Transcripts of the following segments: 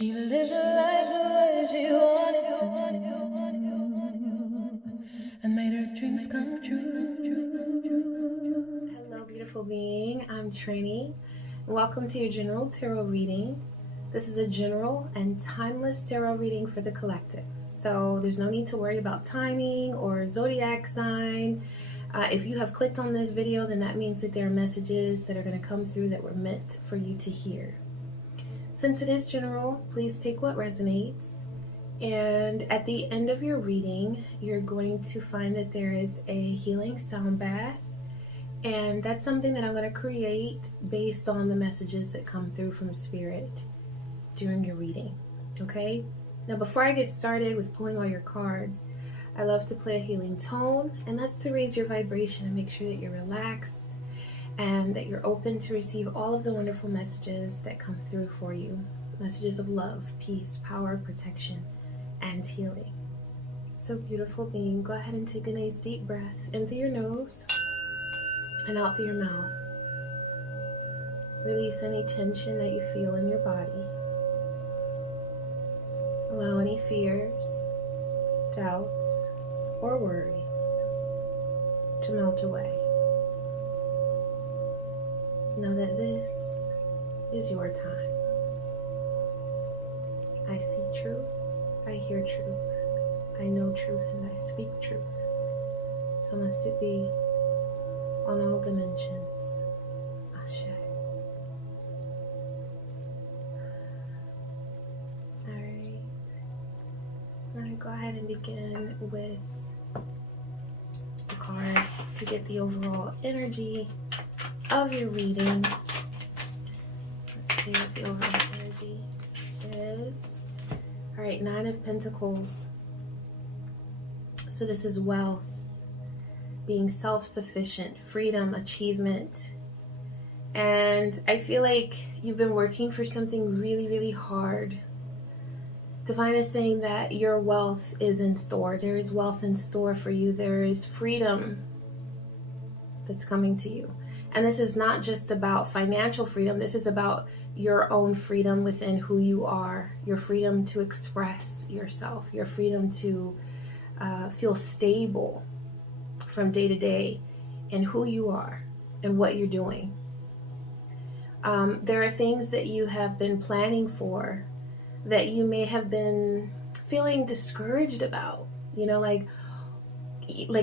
She lived life the way she wanted to and made her dreams come true. Hello, beautiful being. I'm Trini. Welcome to your general tarot reading. This is a general and timeless tarot reading for the collective. So there's no need to worry about timing or zodiac sign. If you have clicked on this video, then that means that there are messages that are going to come through that were meant for you to hear. Since it is general, please take what resonates. And at the end of your reading, you're going to find that there is a healing sound bath. And that's something that I'm going to create based on the messages that come through from Spirit during your reading. Okay? Now, before I get started with pulling all your cards, I love to play a healing tone, and that's to raise your vibration and make sure that you're relaxed and that you're open to receive all of the wonderful messages that come through for you. Messages of love, peace, power, protection, and healing. So beautiful being, go ahead and take a nice deep breath in through your nose and out through your mouth. Release any tension that you feel in your body. Allow any fears, doubts, or worries to melt away. Know that this is your time. I see truth, I hear truth, I know truth, and I speak truth. So must it be on all dimensions. Ashe. Alright. I'm going to go ahead and begin with the card to get the overall energy of your reading. Let's see what the overall energy is. All right, Nine of Pentacles. So this is wealth, being self-sufficient, freedom, achievement. And I feel like you've been working for something really, really hard. Divine is saying that your wealth is in store. There is wealth in store for you. There is freedom that's coming to you. And this is not just about financial freedom. This is about your own freedom within who you are, your freedom to express yourself, your freedom to feel stable from day to day in who you are and what you're doing. There are things that you have been planning for that you may have been feeling discouraged about, you know, like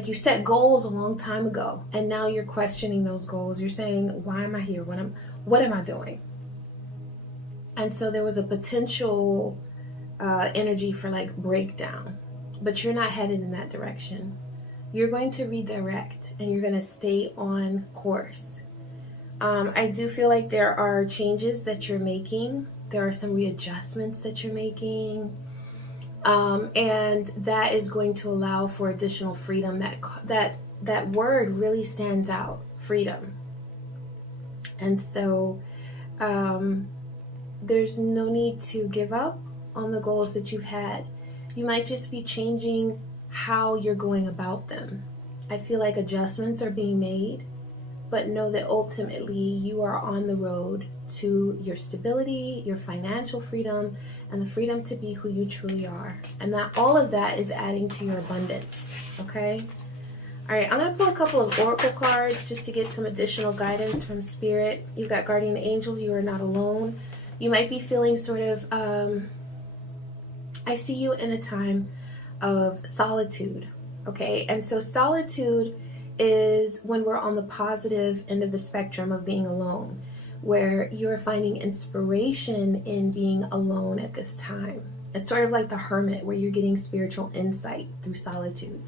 you set goals a long time ago and now you're questioning those goals. You're saying, why am I here? What am I doing? And so there was a potential energy for like breakdown, but you're not headed in that direction. You're going to redirect and you're going to stay on course. I do feel like there are changes that you're making. There are some readjustments that you're making. And that is going to allow for additional freedom. That word really stands out, freedom. And so there's no need to give up on the goals that you've had. You might just be changing how you're going about them. I feel like adjustments are being made, but know that ultimately you are on the road to your stability, your financial freedom, and the freedom to be who you truly are. And that all of that is adding to your abundance, okay? All right, I'm going to pull a couple of oracle cards just to get some additional guidance from Spirit. You've got Guardian Angel, you are not alone. You might be feeling sort of, I see you in a time of solitude, okay? And so solitude is when we're on the positive end of the spectrum of being alone, where you're finding inspiration in being alone at this time. It's sort of like the hermit, where you're getting spiritual insight through solitude.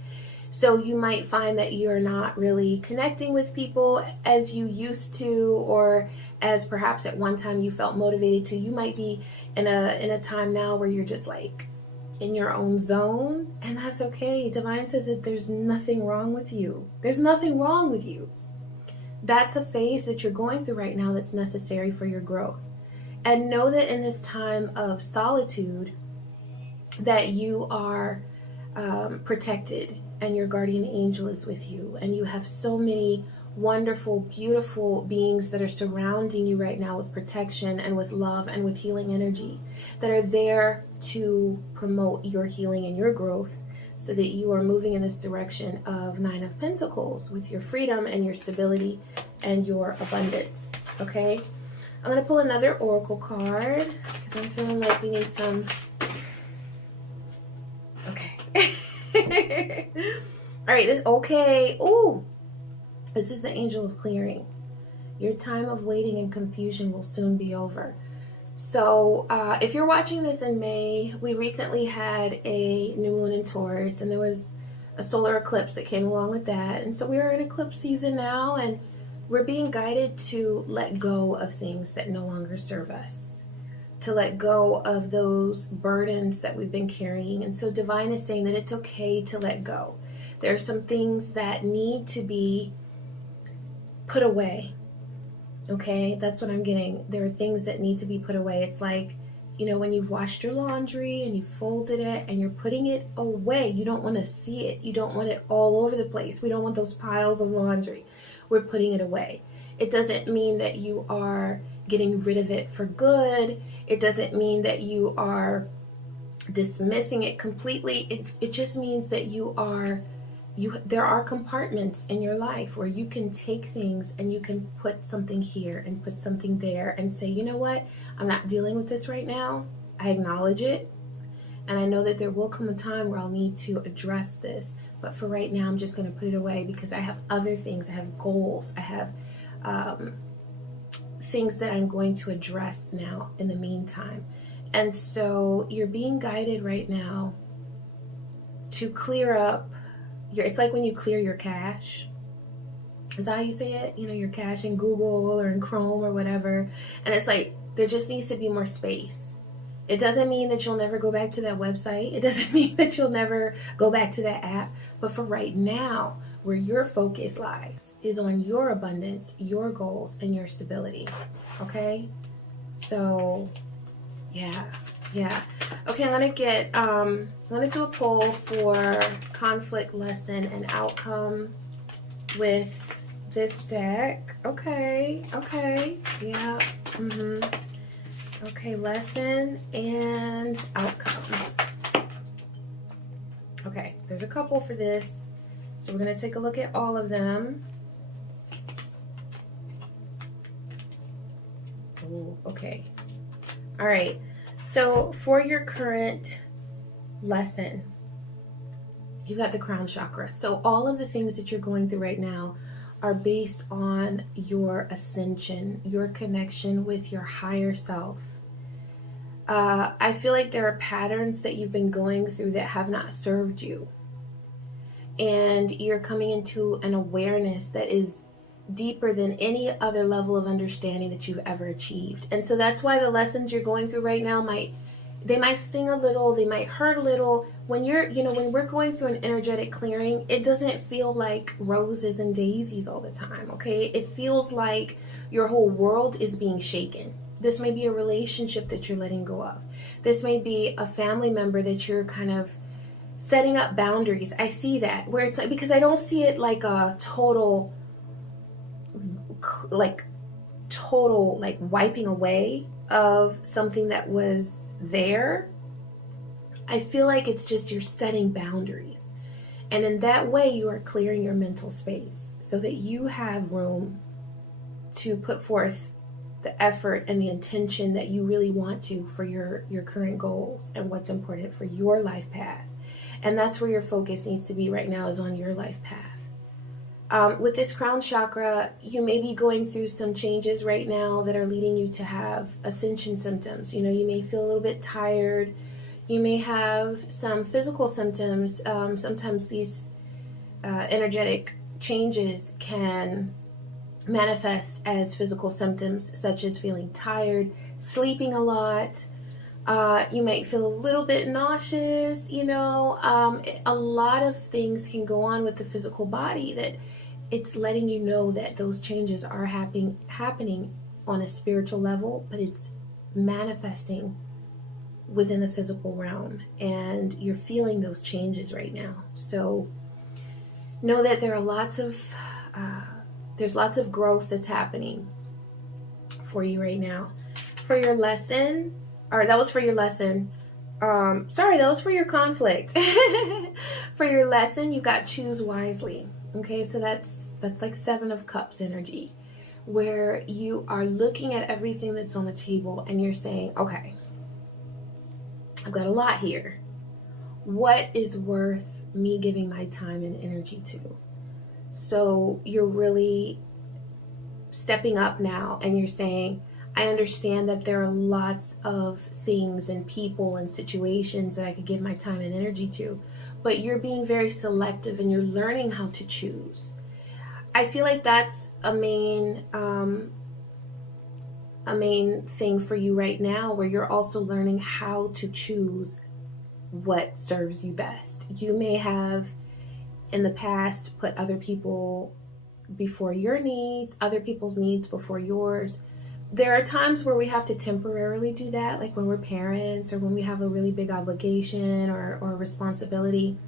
So you might find that you're not really connecting with people as you used to, or as perhaps at one time you felt motivated to. You might be in a time now where you're just like in your own zone, and that's okay. Divine says that there's nothing wrong with you. There's nothing wrong with you. That's a phase that you're going through right now that's necessary for your growth. And know that in this time of solitude that you are protected and your guardian angel is with you, and you have so many wonderful, beautiful beings that are surrounding you right now with protection and with love and with healing energy, that are there to promote your healing and your growth, so that you are moving in this direction of Nine of Pentacles with your freedom and your stability and your abundance. Okay, I'm going to pull another oracle card because I'm feeling like we need some. Okay. All right, Ooh, this is the Angel of Clearing. Your time of waiting and confusion will soon be over. So if you're watching this in May, we recently had a new moon in Taurus, and there was a solar eclipse that came along with that. And so we are in eclipse season now, and we're being guided to let go of things that no longer serve us, to let go of those burdens that we've been carrying. And so Divine is saying that it's okay to let go. There are some things that need to be put away. Okay, that's what I'm getting. There are things that need to be put away. It's like, you know, when you've washed your laundry and you folded it and you're putting it away, you don't want to see it. You don't want it all over the place. We don't want those piles of laundry. We're putting it away. It doesn't mean that you are getting rid of it for good. It doesn't mean that you are dismissing it completely. It just means that there are compartments in your life where you can take things and you can put something here and put something there and say, you know what, I'm not dealing with this right now. I acknowledge it, and I know that there will come a time where I'll need to address this, but for right now I'm just going to put it away because I have other things. I have goals. I have things that I'm going to address now in the meantime. And so you're being guided right now to clear up it's like when you clear your cache. Is that how you say it? You know, your cache in Google or in Chrome or whatever. And it's like, there just needs to be more space. It doesn't mean that you'll never go back to that website. It doesn't mean that you'll never go back to that app. But for right now, where your focus lies is on your abundance, your goals, and your stability. Okay? So, yeah. Okay, I'm gonna do a poll for conflict, lesson, and outcome with this deck. Okay, yeah. Okay, lesson and outcome. Okay, there's a couple for this, so we're gonna take a look at all of them. Ooh, okay. All right. So for your current lesson, you've got the crown chakra. So all of the things that you're going through right now are based on your ascension, your connection with your higher self. I feel like there are patterns that you've been going through that have not served you. And you're coming into an awareness that is deeper than any other level of understanding that you've ever achieved. And so that's why the lessons you're going through right now might sting a little, they might hurt a little. When when we're going through an energetic clearing, it doesn't feel like roses and daisies all the time, okay? It feels like your whole world is being shaken. This may be a relationship that you're letting go of. This may be a family member that you're kind of setting up boundaries. I see that, where it's like, because I don't see it like a total wiping away of something that was there. I feel like it's just you're setting boundaries, and in that way you are clearing your mental space so that you have room to put forth the effort and the intention that you really want to for your current goals and what's important for your life path. And that's where your focus needs to be right now, is on your life path. With this crown chakra, you may be going through some changes right now that are leading you to have ascension symptoms. You know, you may feel a little bit tired. You may have some physical symptoms. Sometimes these energetic changes can manifest as physical symptoms, such as feeling tired, sleeping a lot. You might feel a little bit nauseous, a lot of things can go on with the physical body that it's letting you know that those changes are happening on a spiritual level, but it's manifesting within the physical realm, and you're feeling those changes right now. So know that there are lots of There's lots of growth that's happening for you right now. For your lesson, or that was for your lesson. Sorry, that was for your conflict. For your lesson, you got choose wisely. Okay, so that's like 7 of Cups energy, where you are looking at everything that's on the table and you're saying, okay, I've got a lot here. What is worth me giving my time and energy to? So you're really stepping up now and you're saying, I understand that there are lots of things and people and situations that I could give my time and energy to, but you're being very selective and you're learning how to choose. I feel like that's a main thing for you right now, where you're also learning how to choose what serves you best. You may have in the past put other people before your needs, other people's needs before yours. There are times where we have to temporarily do that, like when we're parents or when we have a really big obligation or responsibility.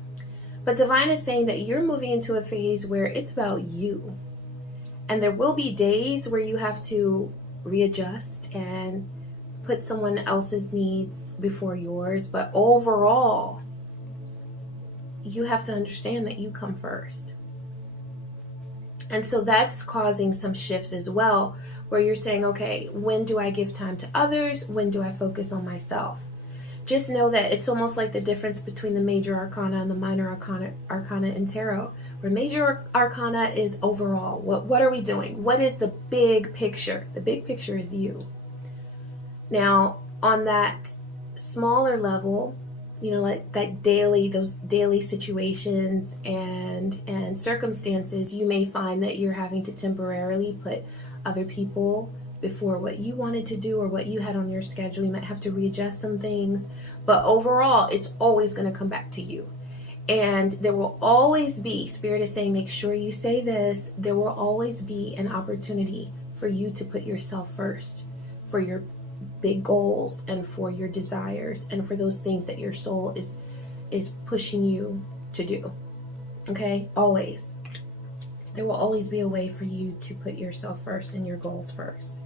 But Divine is saying that you're moving into a phase where it's about you. And there will be days where you have to readjust and put someone else's needs before yours. But overall, you have to understand that you come first. And so that's causing some shifts as well, where you're saying, okay, when do I give time to others? When do I focus on myself? Just know that it's almost like the difference between the major arcana and the minor arcana in tarot. Where major arcana is overall, what are we doing? What is the big picture? The big picture is you. Now, on that smaller level, like those daily situations and circumstances, you may find that you're having to temporarily put other people before what you wanted to do or what you had on your schedule. You might have to readjust some things, but overall, it's always going to come back to you. And there will always be, Spirit is saying, make sure you say this, there will always be an opportunity for you to put yourself first, for your big goals and for your desires and for those things that your soul is pushing you to do. Okay? Always. There will always be a way for you to put yourself first and your goals first.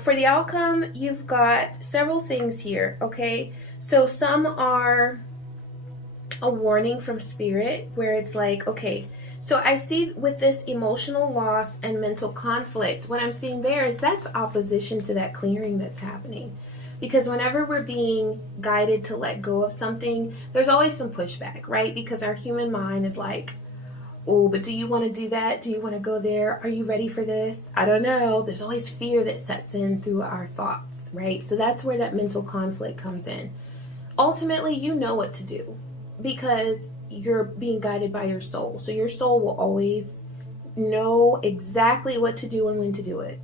For the outcome, you've got several things here. Okay? So some are a warning from Spirit, where it's like, okay, so I see with this emotional loss and mental conflict, what I'm seeing there is that's opposition to that clearing that's happening. Because whenever we're being guided to let go of something, there's always some pushback, right? Because our human mind is like, oh, but do you want to do that? Do you want to go there? Are you ready for this? I don't know. There's always fear that sets in through our thoughts, right? So that's where that mental conflict comes in. Ultimately, you know what to do, because you're being guided by your soul. So your soul will always know exactly what to do and when to do it.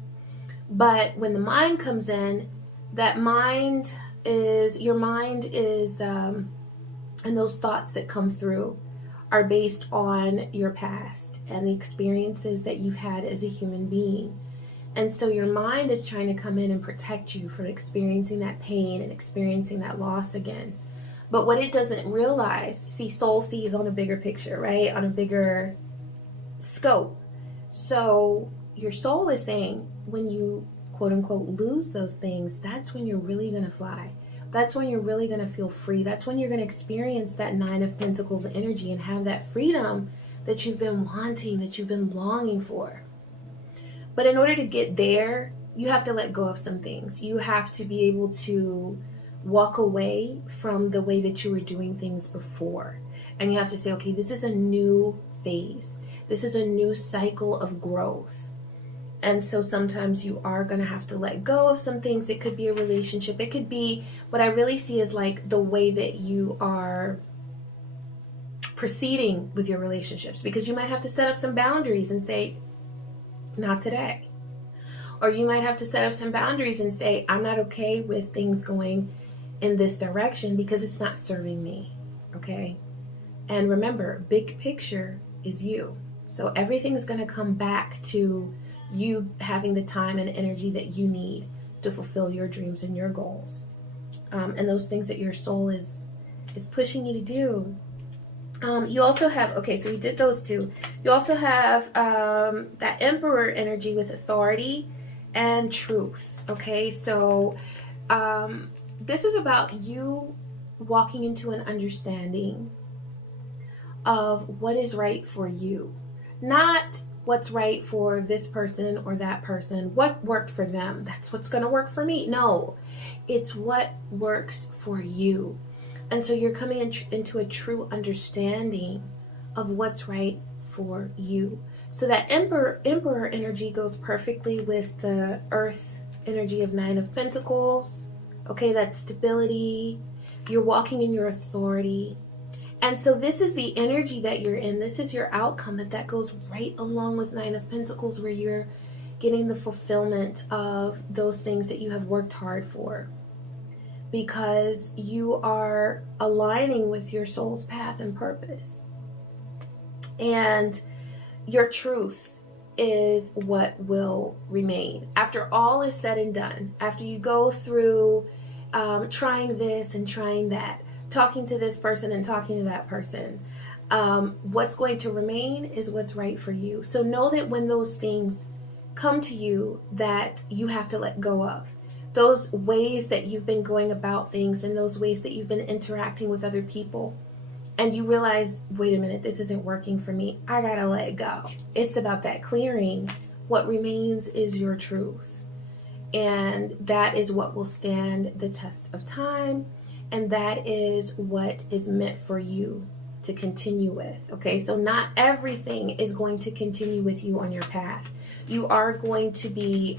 But when the mind comes in, your mind is, and those thoughts that come through are based on your past and the experiences that you've had as a human being. And so your mind is trying to come in and protect you from experiencing that pain and experiencing that loss again. But what it doesn't realize, see, soul sees on a bigger picture, right? On a bigger scope. So your soul is saying, when you quote unquote lose those things, that's when you're really going to fly. That's when you're really going to feel free. That's when you're going to experience that 9 of Pentacles energy and have that freedom that you've been wanting, that you've been longing for. But in order to get there, you have to let go of some things. You have to be able to walk away from the way that you were doing things before. And you have to say, okay, this is a new phase. This is a new cycle of growth. And so sometimes you are going to have to let go of some things. It could be a relationship. It could be, what I really see is like the way that you are proceeding with your relationships, because you might have to set up some boundaries and say, not today. Or you might have to set up some boundaries and say, I'm not okay with things going in this direction because it's not serving me. Okay? And remember, big picture is you. So everything is going to come back to you having the time and energy that you need to fulfill your dreams and your goals. And those things that your soul is pushing you to do. You also have, okay, so we did those two. You also have that Emperor energy with authority and truth. Okay, so this is about you walking into an understanding of what is right for you, not what's right for this person or that person, what worked for them, that's what's going to work for me. No, it's what works for you. And so you're coming into a true understanding of what's right for you. So that emperor energy goes perfectly with the earth energy of Nine of Pentacles. Okay, that's stability. You're walking in your authority. And so this is the energy that you're in. This is your outcome, that goes right along with Nine of Pentacles, where you're getting the fulfillment of those things that you have worked hard for, because you are aligning with your soul's path and purpose. And your truth is what will remain. After all is said and done, after you go through trying this and trying that, talking to this person and talking to that person, what's going to remain is what's right for you. So know that when those things come to you that you have to let go of, those ways that you've been going about things and those ways that you've been interacting with other people, and you realize, wait a minute, this isn't working for me, I gotta let it go. It's about that clearing. What remains is your truth. And that is what will stand the test of time. And that is what is meant for you to continue with. Okay, so not everything is going to continue with you on your path. You are going to be,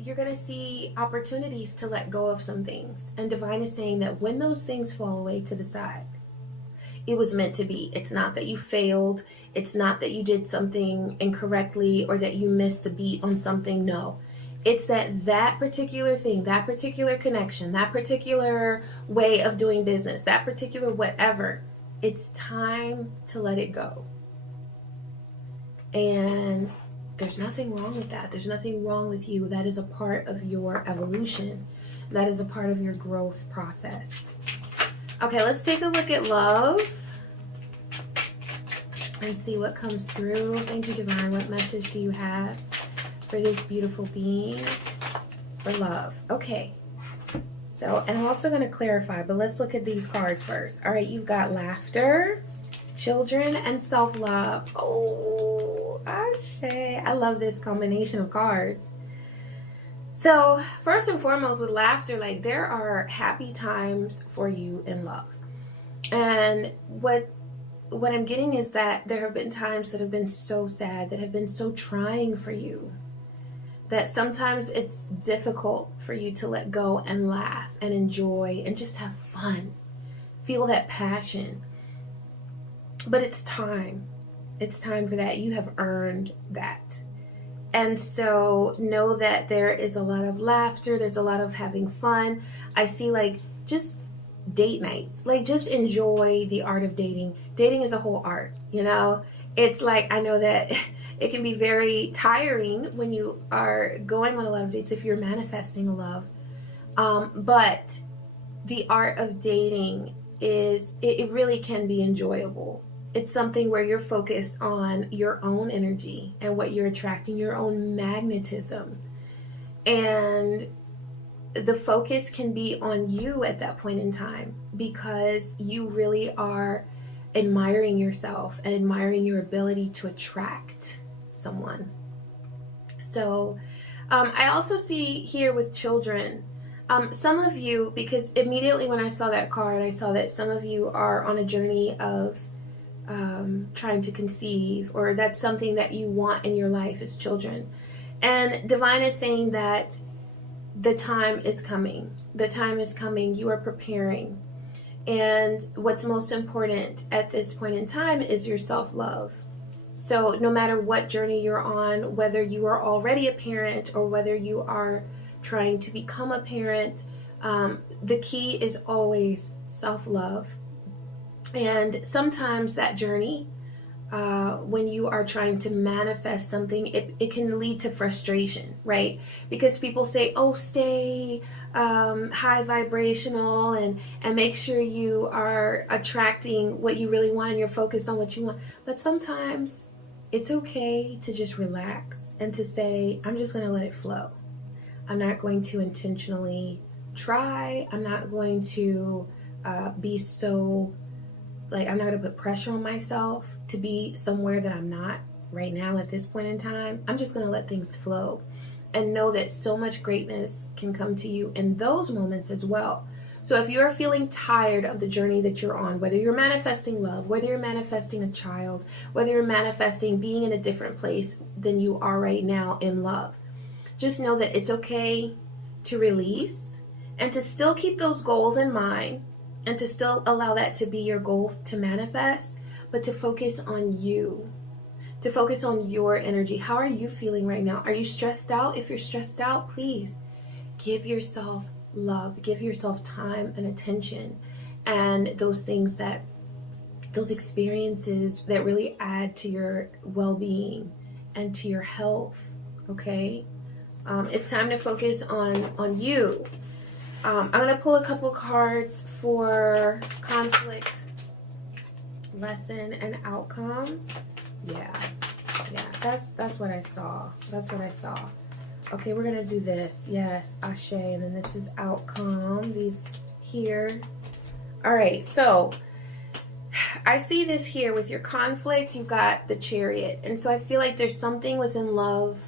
you're going to see opportunities to let go of some things. And Divine is saying that when those things fall away to the side, it was meant to be. It's not that you failed. It's not that you did something incorrectly or that you missed the beat on something. No. It's that particular thing, that particular connection, that particular way of doing business, that particular whatever, it's time to let it go. And there's nothing wrong with that. There's nothing wrong with you. That is a part of your evolution. That is a part of your growth process. Okay, let's take a look at love and see what comes through. Thank you, Divine. What message do you have for this beautiful being for love? Okay, so, and I'm also going to clarify, but let's look at these cards first. All right, you've got laughter, children, and self-love. Oh, Ashe. I love this combination of cards. So first and foremost, with laughter, like, there are happy times for you in love. And what I'm getting is that there have been times that have been so sad, that have been so trying for you, that sometimes it's difficult for you to let go and laugh and enjoy and just have fun, feel that passion. But it's time. It's time for that. You have earned that. And so know that there is a lot of laughter. There's a lot of having fun. I see, like, just date nights. Like, just enjoy the art of dating. Dating is a whole art, you know? It's like, I know that it can be very tiring when you are going on a lot of dates if you're manifesting a love. But the art of dating is, it really can be enjoyable. It's something where you're focused on your own energy and what you're attracting, your own magnetism. And the focus can be on you at that point in time, because you really are admiring yourself and admiring your ability to attract someone. So I also see here with children, some of you, because immediately when I saw that card, I saw that some of you are on a journey of trying to conceive, or that's something that you want in your life as children. And Divine is saying that the time is coming. The time is coming. You are preparing. And what's most important at this point in time is your self-love. So no matter what journey you're on, whether you are already a parent or whether you are trying to become a parent, the key is always self-love. And sometimes that journey when you are trying to manifest something, it can lead to frustration, right? Because people say, oh, stay high vibrational and make sure you are attracting what you really want and you're focused on what you want. But sometimes it's okay to just relax and to say, I'm just going to let it flow. I'm not going to intentionally try. I'm not going to be so, like, I'm not going to put pressure on myself to be somewhere that I'm not right now at this point in time. I'm just going to let things flow and know that so much greatness can come to you in those moments as well. So if you're feeling tired of the journey that you're on, whether you're manifesting love, whether you're manifesting a child, whether you're manifesting being in a different place than you are right now in love, just know that it's okay to release and to still keep those goals in mind and to still allow that to be your goal to manifest, but to focus on you, to focus on your energy. How are you feeling right now? Are you stressed out? If you're stressed out, please give yourself love, give yourself time and attention, and those things that, those experiences that really add to your well-being and to your health, okay? It's time to focus on you. I'm going to pull a couple cards for conflict, lesson, and outcome. Yeah, that's what I saw. That's what I saw. Okay, we're going to do this. Yes, Ashe, and then this is outcome. These here. All right, so I see this here with your conflict. You've got the Chariot. And so I feel like there's something within love.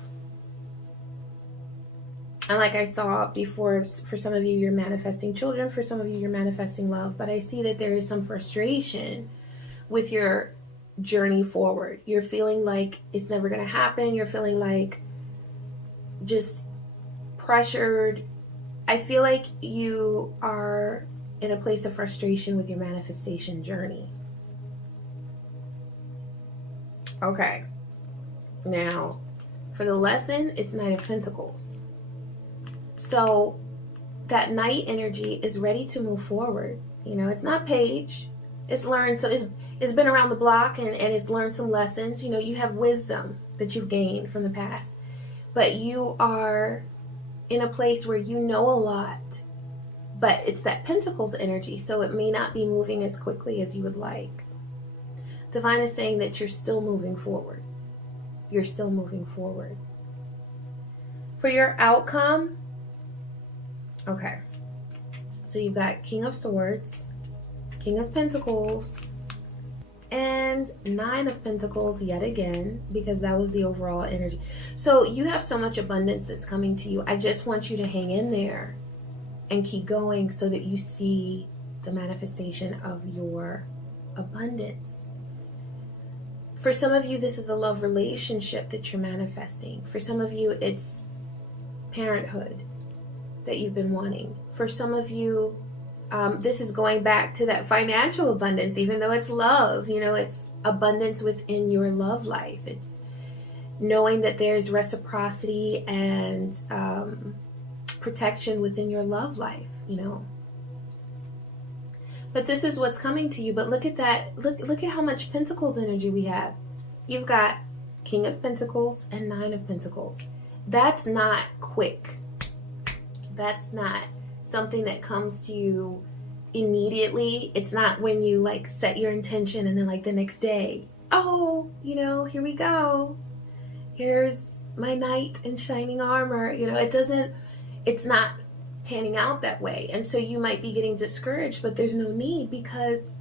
And like I saw before, for some of you, you're manifesting children. For some of you, you're manifesting love. But I see that there is some frustration with your journey forward. You're feeling like it's never going to happen. You're feeling like just pressured. I feel like you are in a place of frustration with your manifestation journey. Okay. Now, for the lesson, it's Knight of Pentacles. So that Knight energy is ready to move forward. You know, it's not Page. It's learned, so it's been around the block and it's learned some lessons. You know, you have wisdom that you've gained from the past. But you are in a place where you know a lot. But it's that Pentacles energy, so it may not be moving as quickly as you would like. Divine is saying that you're still moving forward. You're still moving forward. For your outcome, okay, so you've got King of Swords, King of Pentacles, and Nine of Pentacles yet again, because that was the overall energy. So you have so much abundance that's coming to you. I just want you to hang in there and keep going so that you see the manifestation of your abundance. For some of you, this is a love relationship that you're manifesting. For some of you, it's parenthood that you've been wanting. For some of you, this is going back to that financial abundance, even though it's love. You know, it's abundance within your love life. It's knowing that there's reciprocity and protection within your love life, you know. But this is what's coming to you. But look at that. Look at how much Pentacles energy we have. You've got King of Pentacles and Nine of Pentacles. That's not quick. That's not something that comes to you immediately. It's not when you like set your intention and then like the next day, oh, you know, here we go. Here's my knight in shining armor. You know, it's not panning out that way. And so you might be getting discouraged, but there's no need because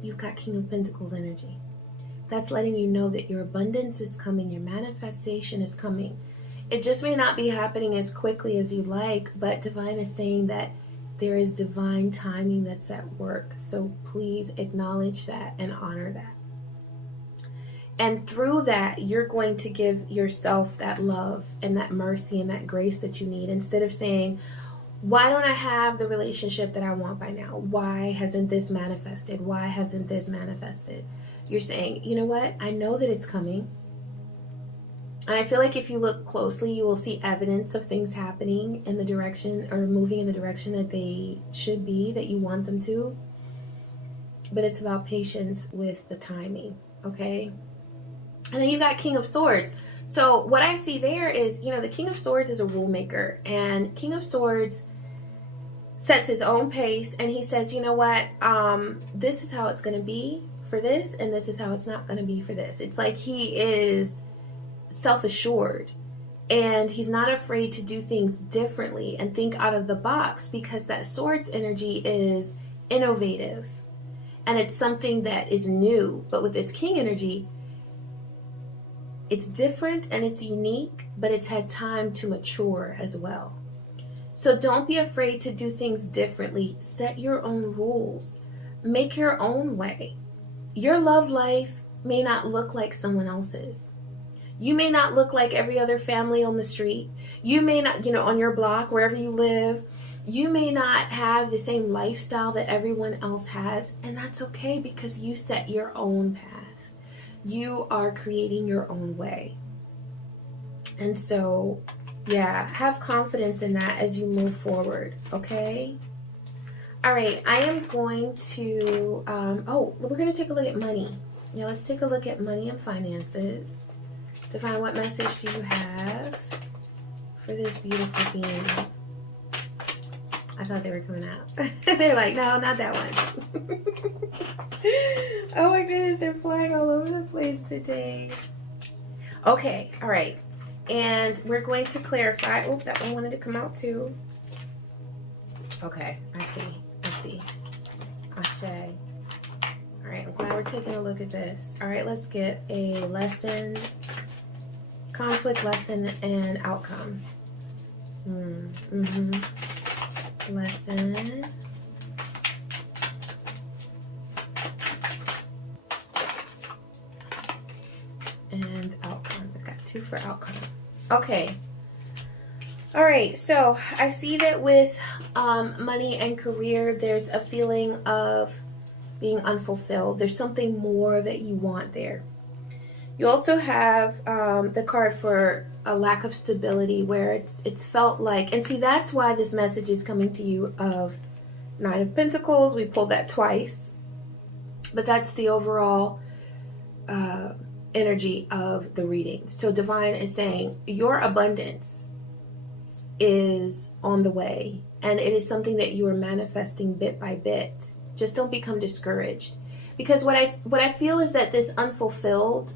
you've got King of Pentacles energy. That's letting you know that your abundance is coming, your manifestation is coming. It just may not be happening as quickly as you'd like, but Divine is saying that there is divine timing that's at work. So please acknowledge that and honor that. And through that, you're going to give yourself that love and that mercy and that grace that you need. Instead of saying, why don't I have the relationship that I want by now? Why hasn't this manifested? Why hasn't this manifested? You're saying, you know what? I know that it's coming. And I feel like if you look closely, you will see evidence of things happening in the direction or moving in the direction that they should be, that you want them to. But it's about patience with the timing. okay? And then you got King of Swords. So what I see there is, the King of Swords is a rule maker, and King of Swords sets his own pace, and he says, you know what, this is how it's going to be for this, and this is how it's not going to be for this. It's like he is self-assured, and he's not afraid to do things differently and think out of the box, because that Swords energy is innovative, and it's something that is new. But with this King energy, it's different and it's unique, but it's had time to mature as well. So don't be afraid to do things differently. Set your own rules. Make your own way. Your love life may not look like someone else's. You may not look like every other family on the street. You may not, on your block, wherever you live, you may not have the same lifestyle that everyone else has. And that's okay, because you set your own path. You are creating your own way. And so, yeah, have confidence in that as you move forward, okay? All right, I am going to, we're going to take a look at money. Yeah, let's take a look at money and finances. Divine, what message do you have for this beautiful being? I thought they were coming out. They're like, no, not that one. Oh my goodness, they're flying all over the place today. Okay, all right. And we're going to clarify. Oh, that one wanted to come out too. Okay, I see. Ashe. All right, I'm glad we're taking a look at this. All right, let's get a lesson, conflict, lesson, and outcome. Lesson. And outcome. I've got 2 for outcome. Okay. All right. So I see that with money and career, there's a feeling of being unfulfilled. There's something more that you want there. You also have the card for a lack of stability, where it's felt like, and see, that's why this message is coming to you of 9 of Pentacles. We pulled that twice, but that's the overall energy of the reading. So Divine is saying your abundance is on the way, and it is something that you are manifesting bit by bit. Just don't become discouraged, because what I feel is that this unfulfilled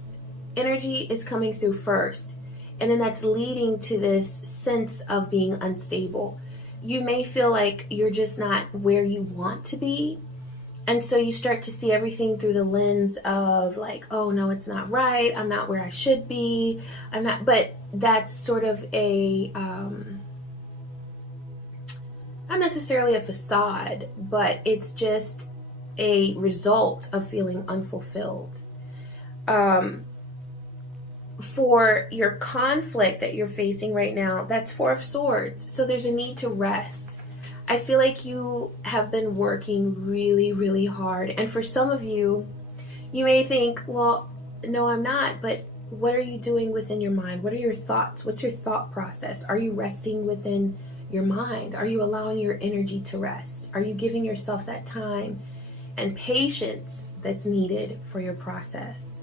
energy is coming through first, and then that's leading to this sense of being unstable. You may feel like you're just not where you want to be, and so you start to see everything through the lens of like, oh no, it's not right, I'm not where I should be, I'm not. But that's sort of a not necessarily a facade, but it's just a result of feeling unfulfilled. For your conflict that you're facing right now, that's 4 of Swords. So there's a need to rest. I feel like you have been working really, really hard. And for some of you, you may think, well, no, I'm not. But what are you doing within your mind? What are your thoughts? What's your thought process? Are you resting within your mind? Are you allowing your energy to rest? Are you giving yourself that time and patience that's needed for your process?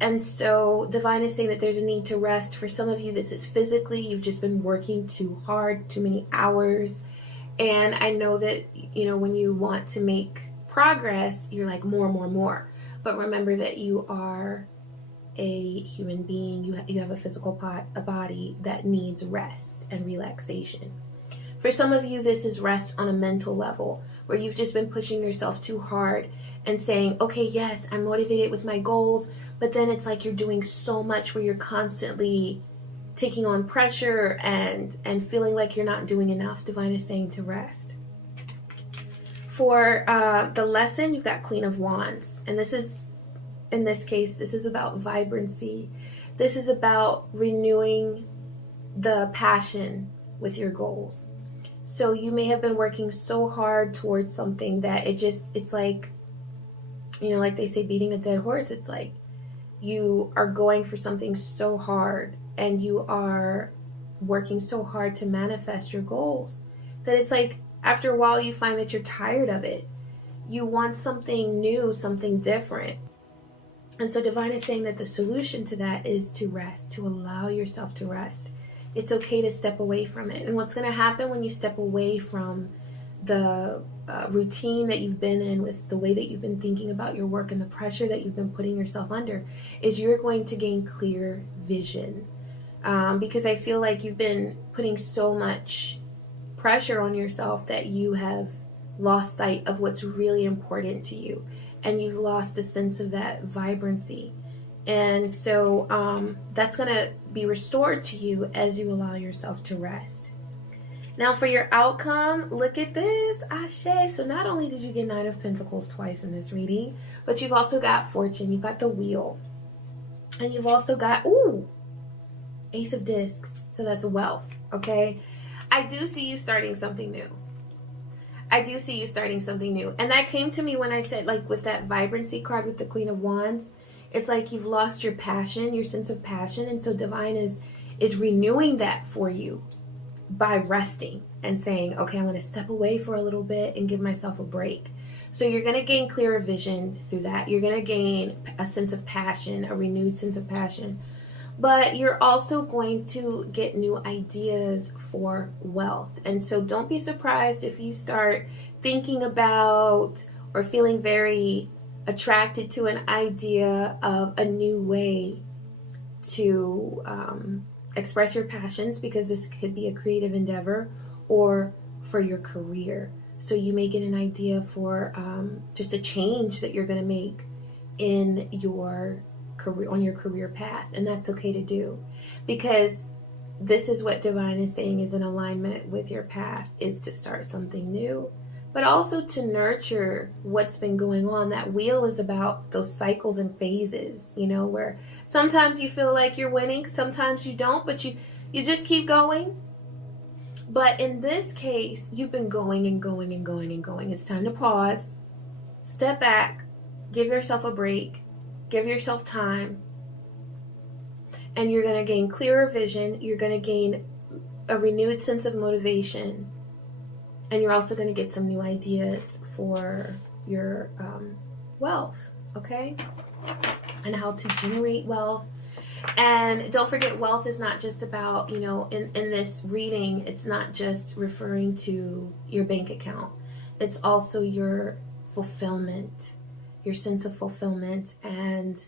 And so Divine is saying that there's a need to rest. For some of you, this is physically. You've just been working too hard, too many hours. And I know that, when you want to make progress, you're like more. But remember that you are a human being. You have a physical body that needs rest and relaxation. For some of you, this is rest on a mental level, where you've just been pushing yourself too hard and saying, okay, yes, I'm motivated with my goals, but then it's like you're doing so much where you're constantly taking on pressure and feeling like you're not doing enough. Divine is saying to rest. For the lesson, you've got Queen of Wands, and this is, in this case, this is about vibrancy. This is about renewing the passion with your goals. So you may have been working so hard towards something that it's like, like they say, beating a dead horse. It's like you are going for something so hard, and you are working so hard to manifest your goals, that it's like after a while you find that you're tired of it. You want something new, something different. And so Divine is saying that the solution to that is to rest, to allow yourself to rest. It's okay to step away from it. And what's going to happen when you step away from the routine that you've been in, with the way that you've been thinking about your work and the pressure that you've been putting yourself under, is you're going to gain clear vision. Because I feel like you've been putting so much pressure on yourself that you have lost sight of what's really important to you, and you've lost a sense of that vibrancy. And so that's going to be restored to you as you allow yourself to rest. Now for your outcome, look at this, Ashe. So not only did you get 9 of Pentacles twice in this reading, but you've also got Fortune, you've got the Wheel, and you've also got, Ace of Discs. So that's wealth, okay? I do see you starting something new. I do see you starting something new. And that came to me when I said, like, with that vibrancy card with the Queen of Wands, it's like you've lost your passion, your sense of passion. And so Divine is renewing that for you by resting and saying, okay, I'm going to step away for a little bit and give myself a break. So you're going to gain clearer vision through that. You're going to gain a sense of passion, a renewed sense of passion. But you're also going to get new ideas for wealth. And so don't be surprised if you start thinking about or feeling very attracted to an idea of a new way to express your passions, because this could be a creative endeavor, or for your career. So you may get an idea for just a change that you're going to make in your career, on your career path, and that's okay to do, because this is what Divine is saying is in alignment with your path, is to start something new, but also to nurture what's been going on. That Wheel is about those cycles and phases, you know, where sometimes you feel like you're winning, sometimes you don't, but you just keep going. But in this case, you've been going and going and going and going. It's time to pause, step back, give yourself a break, give yourself time, and you're going to gain clearer vision. You're going to gain a renewed sense of motivation, and you're also going to get some new ideas for your wealth, okay? And how to generate wealth. And don't forget, wealth is not just about, you know, in this reading, it's not just referring to your bank account. It's also your fulfillment, your sense of fulfillment, and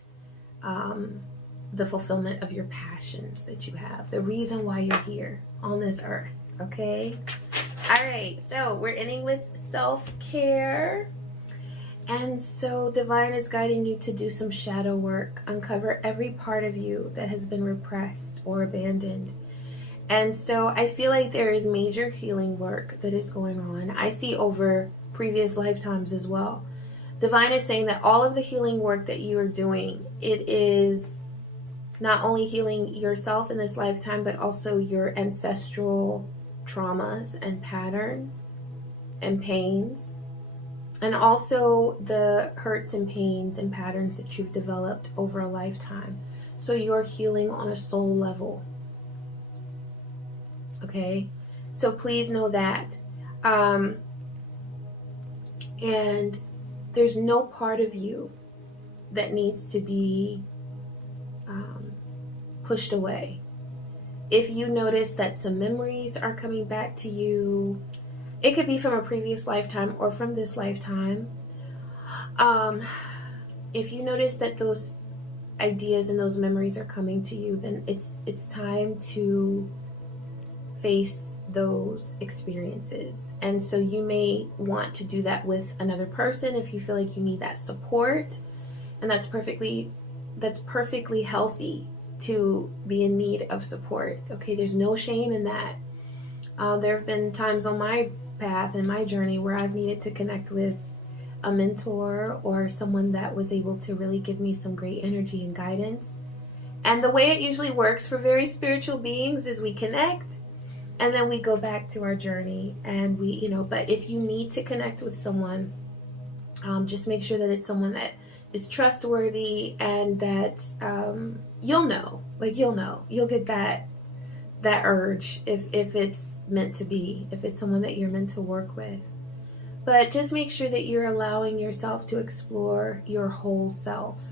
the fulfillment of your passions that you have, the reason why you're here on this earth, okay? All right, so we're ending with self-care. And so Divine is guiding you to do some shadow work, uncover every part of you that has been repressed or abandoned. And so I feel like there is major healing work that is going on. I see over previous lifetimes as well. Divine is saying that all of the healing work that you are doing, it is not only healing yourself in this lifetime, but also your ancestral traumas and patterns and pains, and also the hurts and pains and patterns that you've developed over a lifetime. So you're healing on a soul level. Okay? So please know that. And there's no part of you that needs to be pushed away. If you notice that some memories are coming back to you, it could be from a previous lifetime or from this lifetime. If you notice that those ideas and those memories are coming to you, then it's time to face those experiences. And so you may want to do that with another person if you feel like you need that support, and that's perfectly healthy to be in need of support. Okay, there's no shame in that. There have been times on my path and my journey where I've needed to connect with a mentor or someone that was able to really give me some great energy and guidance. And the way it usually works for very spiritual beings is we connect and then we go back to our journey, and we, you know, but if you need to connect with someone, just make sure that it's someone that is trustworthy, and that you'll get that urge if it's meant to be, if it's someone that you're meant to work with. But just make sure that you're allowing yourself to explore your whole self.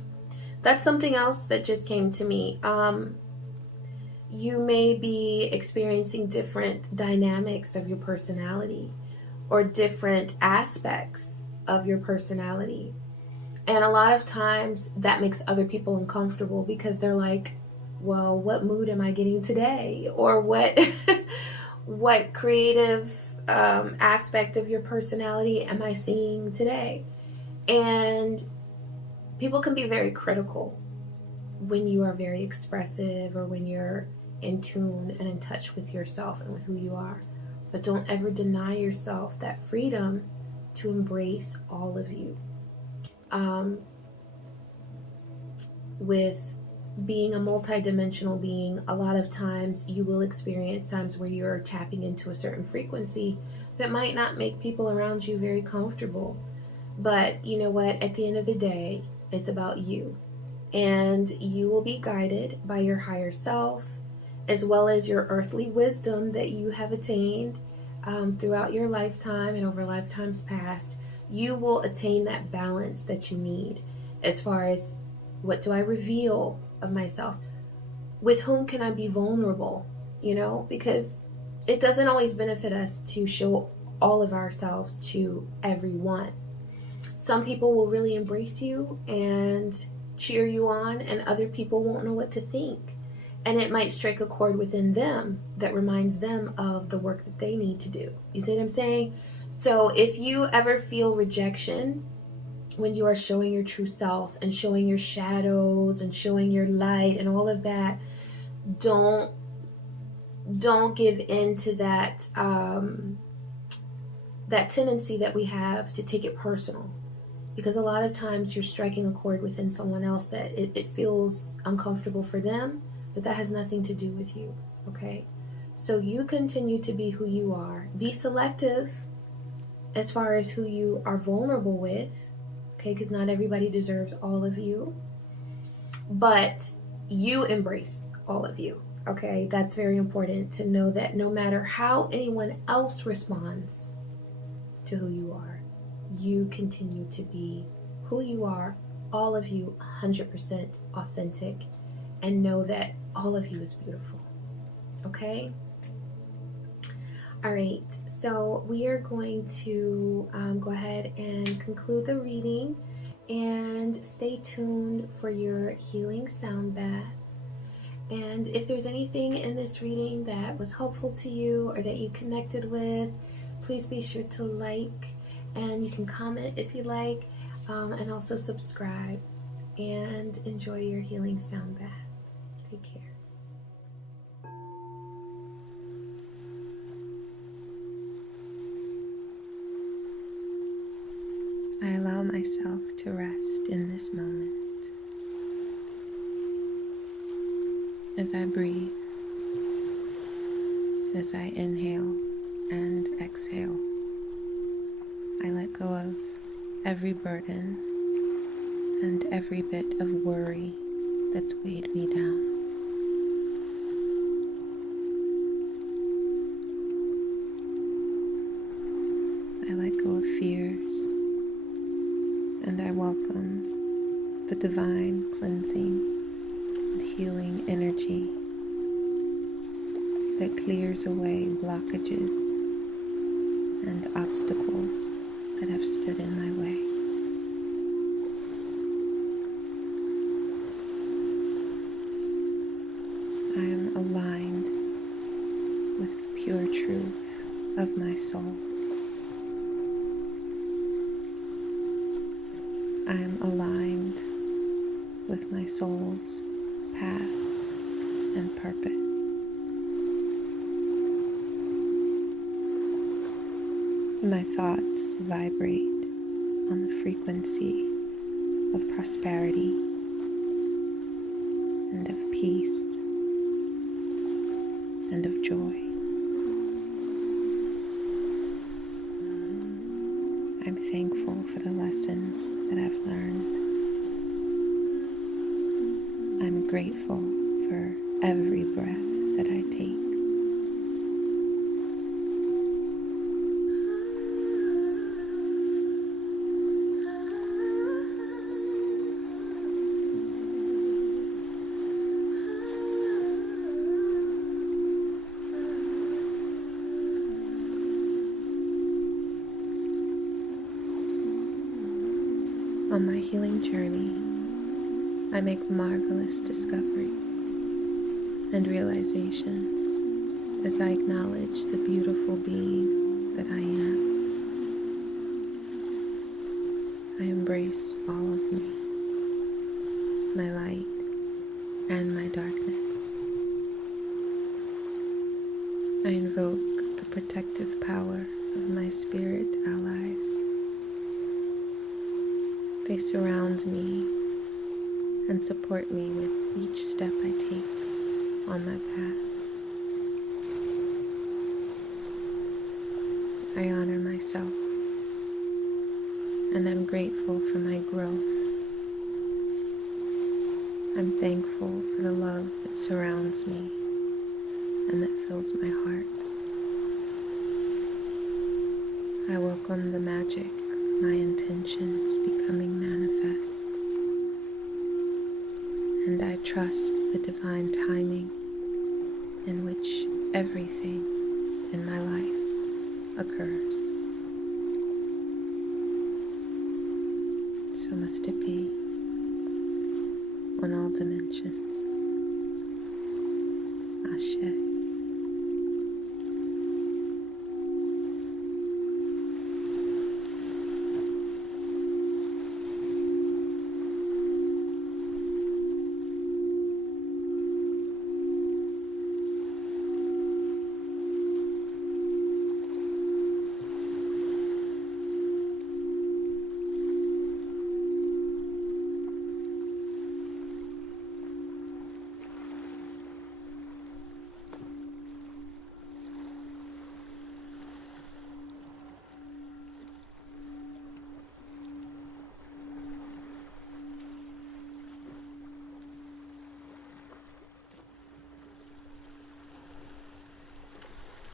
that's something else that just came to me. You may be experiencing different dynamics of your personality or different aspects of your personality. And a lot of times that makes other people uncomfortable because they're like, well, what mood am I getting today? Or what what creative aspect of your personality am I seeing today? And people can be very critical when you are very expressive or when you're in tune and in touch with yourself and with who you are. But don't ever deny yourself that freedom to embrace all of you. With being a multidimensional being, a lot of times you will experience times where you're tapping into a certain frequency that might not make people around you very comfortable. But you know what? At the end of the day, it's about you. And you will be guided by your higher self, as well as your earthly wisdom that you have attained throughout your lifetime and over lifetimes past. You will attain that balance that you need as far as, what do I reveal of myself? With whom can I be vulnerable? Because it doesn't always benefit us to show all of ourselves to everyone. Some people will really embrace you and cheer you on, and other people won't know what to think. And it might strike a chord within them that reminds them of the work that they need to do. You see what I'm saying? So if you ever feel rejection when you are showing your true self and showing your shadows and showing your light and all of that, don't give in to that that tendency that we have to take it personal. Because a lot of times you're striking a chord within someone else that it feels uncomfortable for them, but that has nothing to do with you, okay? So you continue to be who you are. Be selective as far as who you are vulnerable with, okay? Because not everybody deserves all of you. But you embrace all of you, okay? That's very important to know, that no matter how anyone else responds to who you are, you continue to be who you are, all of you, 100% authentic, and know that all of you is beautiful. Okay? All right, so we are going to go ahead and conclude the reading, and stay tuned for your healing sound bath. And if there's anything in this reading that was helpful to you or that you connected with, please be sure to like, and you can comment if you like, and also subscribe, and enjoy your healing sound bath. Take care. I allow myself to rest in this moment as I breathe, as I inhale and exhale. I let go of every burden and every bit of worry that's weighed me down. I let go of fears, and I welcome the divine cleansing and healing energy that clears away blockages and obstacles that have stood in my way. I am aligned with the pure truth of my soul. I am aligned with my soul's path and purpose. My thoughts vibrate on the frequency of prosperity and of peace and of joy. I'm thankful for the lessons that I've learned. I'm grateful for every breath that I take. On my healing journey, I make marvelous discoveries and realizations as I acknowledge the beautiful being that I am. I embrace all of me, my light and my darkness. I invoke the protective power of my spirit allies. They surround me and support me with each step I take on my path. I honor myself, and I'm grateful for my growth. I'm thankful for the love that surrounds me and that fills my heart. I welcome the magic of my intentions becoming manifest, and I trust the divine timing in which everything in my life occurs. So must it be on all dimensions. Ashe.